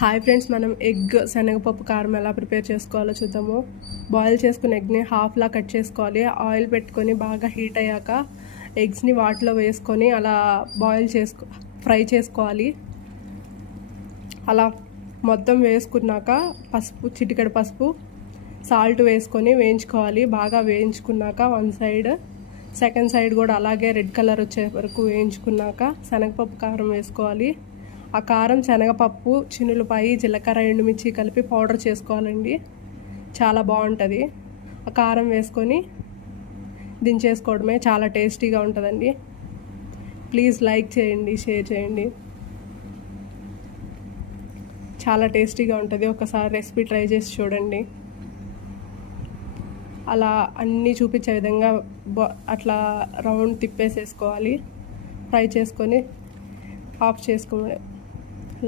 Hi friends, మనం egg శనగపప్పు కారం ఎలా ప్రిపేర్ చేసుకోవాలో చూద్దాము. బాయిల్ చేసుకున్న ఎగ్ని హాఫ్లా కట్ చేసుకోవాలి. ఆయిల్ పెట్టుకొని బాగా హీట్ అయ్యాక ఎగ్స్ని వాటిలో వేసుకొని అలా ఫ్రై చేసుకోవాలి. అలా మొత్తం వేసుకున్నాక చిటికెడు పసుపు, సాల్ట్ వేసుకొని వేయించుకోవాలి. బాగా వేయించుకున్నాక వన్ సైడ్, సెకండ్ సైడ్ కూడా అలాగే రెడ్ కలర్ వచ్చే వరకు వేయించుకున్నాక శనగపప్పు కారం వేసుకోవాలి. ఆ కారం శనగపప్పు, చిన్నులపాయి, జీలకర్ర, ఎండుమిర్చి కలిపి పౌడర్ చేసుకోవాలండి. చాలా బాగుంటుంది. ఆ కారం వేసుకొని దించేసుకోవడమే. చాలా టేస్టీగా ఉంటుందండి. ప్లీజ్ లైక్ చేయండి, షేర్ చేయండి. చాలా టేస్టీగా ఉంటుంది. ఒకసారి రెసిపీ ట్రై చేసి చూడండి. అలా అన్నీ చూపించే విధంగా అట్లా రౌండ్ తిప్పేసేసుకోవాలి. ఫ్రై చేసుకొని ఆఫ్ చేసుకోవడం.